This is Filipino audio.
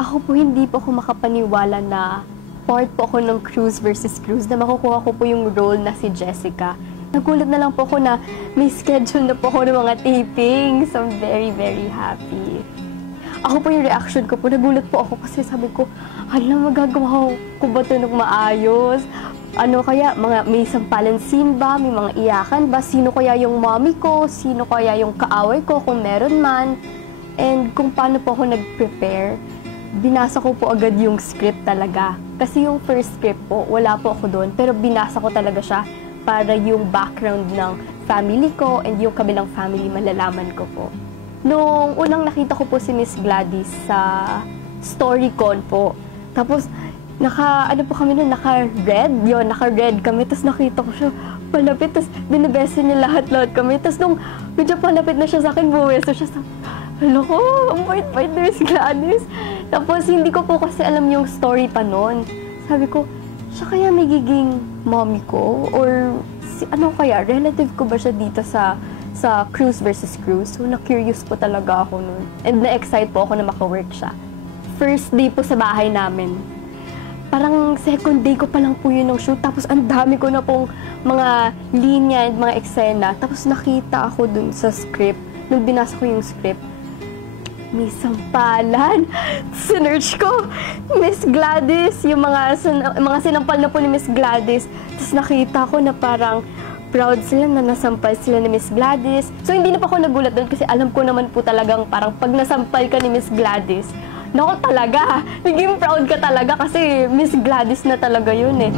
Ako po hindi po ako makapaniwala na part po ako ng Cruz versus Cruz, na makukuha ko po yung role na si Jessica. Nagulat na lang po ako na may schedule na po ako ng mga tapings. So I'm very, very happy. Ako po yung reaction ko po, nagulat po ako kasi sabi ko, hala, magagawa ko ba ito ng maayos? Ano kaya, may sampalan scene ba? May mga iyakan ba? Sino kaya yung mommy ko? Sino kaya yung kaaway ko kung meron man? And kung paano po ako nag-prepare, binasa ko po agad yung script talaga. Kasi yung first script po, wala po ako doon, pero binasa ko talaga siya para yung background ng family ko and yung kabilang family malalaman ko po. Nung unang nakita ko po si Miss Gladys sa StoryCon po, tapos naka-red kami, tapos nakita ko siya palapit, tapos binibesa niya lahat kami, tapos nung medyo palapit na siya sa akin, buweso siya sa, hala ko, ang bait-bait ni Miss Gladys. Tapos hindi ko po kasi alam yung story pa noon. Sabi ko, siya kaya may giging mommy ko? Or ano kaya, relative ko ba siya dito sa Cruz versus Cruz? So na-curious po talaga ako noon. And na-excite po ako na maka-work siya. First day po sa bahay namin, parang second day ko pa lang po yun ng shoot, tapos ang dami ko na pong mga linya and mga eksena. Tapos nakita ako dun sa script, nung binasa ko yung script, may sampalan. Sinearch ko, Miss Gladys, yung mga sinampal na po ni Miss Gladys. Tapos nakita ko na parang proud sila na nasampal sila ni Miss Gladys. So hindi na pa ako nagulat doon kasi alam ko naman po talagang parang pag nasampal ka ni Miss Gladys, nako talaga, naging proud ka talaga kasi Miss Gladys na talaga yun eh.